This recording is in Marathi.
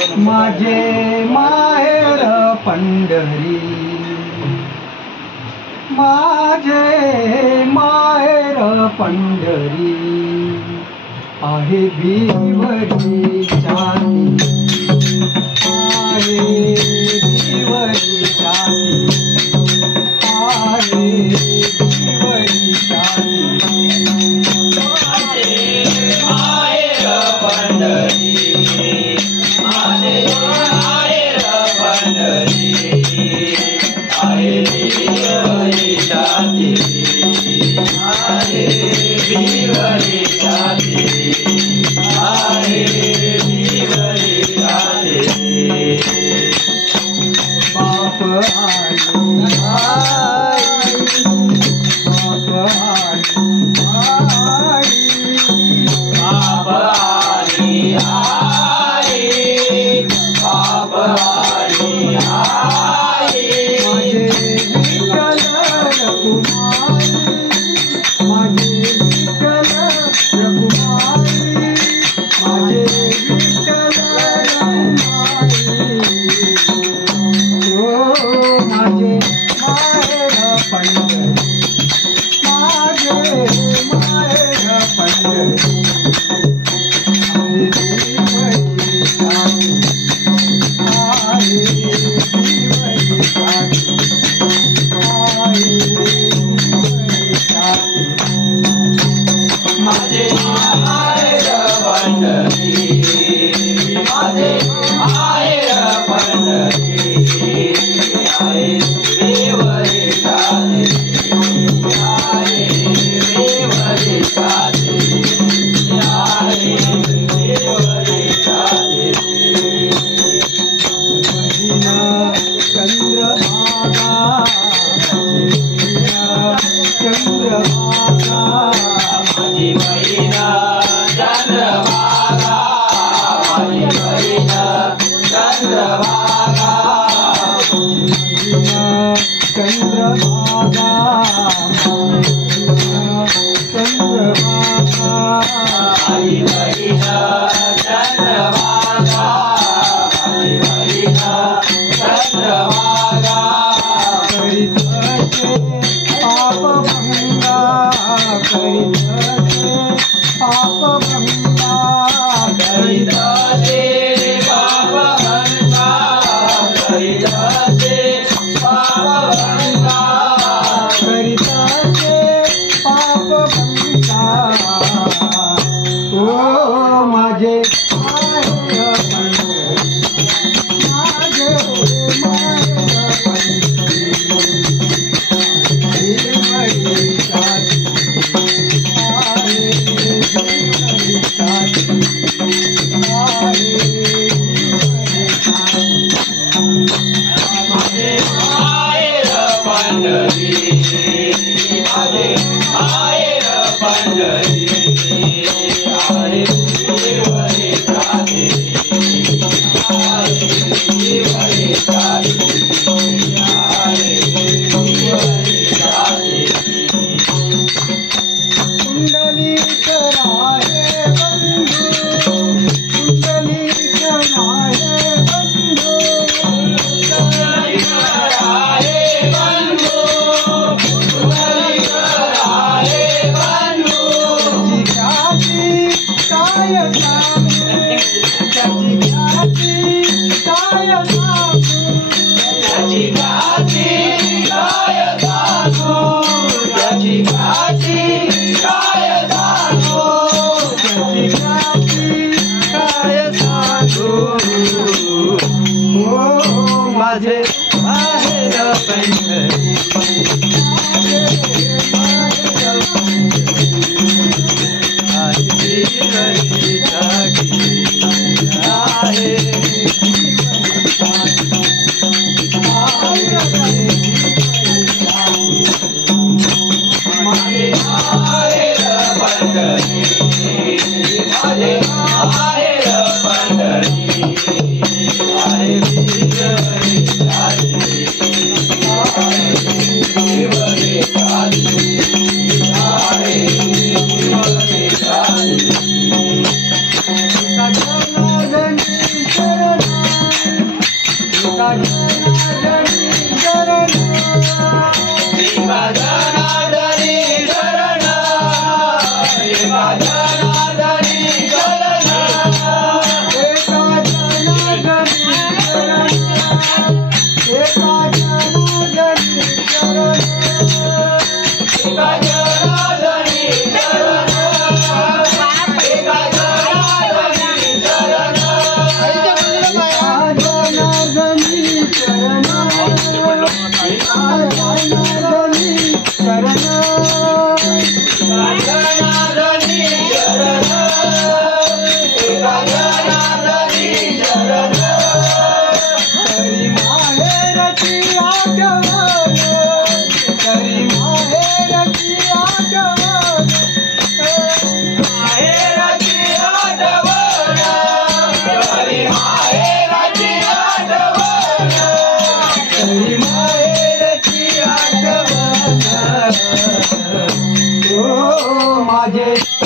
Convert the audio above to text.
माझे माहेर पंढरी, माझे माहेर पंढरी, आहे भिवरी छाती, आहे भिवरी छाती, आहे भिवरी छाती, माझे माहेर पंढरी, माझे माहेर पंढरी, आहे भिवरी छाती, आहे भिवरी छाती, आहे भिवरी छाती। बाप आई आई, बाप आई बाप आई आई, बाप आई आई, माझे विठ्ठल रघुमाई, माझे विठ्ठल रघुमाई, माझे विठ्ठल रघुमाई, ओ माझे माहेर पंढरी, माझे माहेर पंढरी, आहे भिवरी छाती, आहे भिवरी छाती, आहे भिवरी छाती, माझे माहेर पंढरी, माझे माहेर पंढरी, आहे भिवरी छाती, आहे भिवरी छाती, आहे भिवरी छाती। बहिणा चंद्रभागा, चंद्रभागा, माझी बहीण चंद्रभागा, माझी बहीण चंद्रभागा, बहिणा चंद्रभागा, चंद्रभागा, माझी बहीण चंद्रभागा, माझी बहीण चंद्रभागा, करीतसे पापभंगा, करीतसे पापभंगा, करीतसे पापभंगा, करीतसे पापभंगा, करीतसे पापभंगा, ओ माझे माहेर पंढरी, माझे माहेर पंढरी, भिवरी छाती, आहे भिवरी छाती, आहे भिवरी छाती, माझे माहेर पंढरी, माझे माहेर पंढरी, आहे भिवरी छाती, आहे भिवरी छाती, आहे भिवरी छाती। कुंडलीक राहे बंधू, कुंडलीक राहे बंधू, कुंडलिक राहे बंधू, कुंडलिक राहे बंधू, त्याची ख्याती काय सांगू, त्याची ख्याती काय सांगू, त्याची ख्याती काय सांगू, त्याची ख्याती काय सांगू, त्याची ख्याती काय सांगू, ओ माझे माहेर पंढरी, माझे माहेर पंढरी, आहे भिवरी छाती, आहे भिवरी छाती, माझे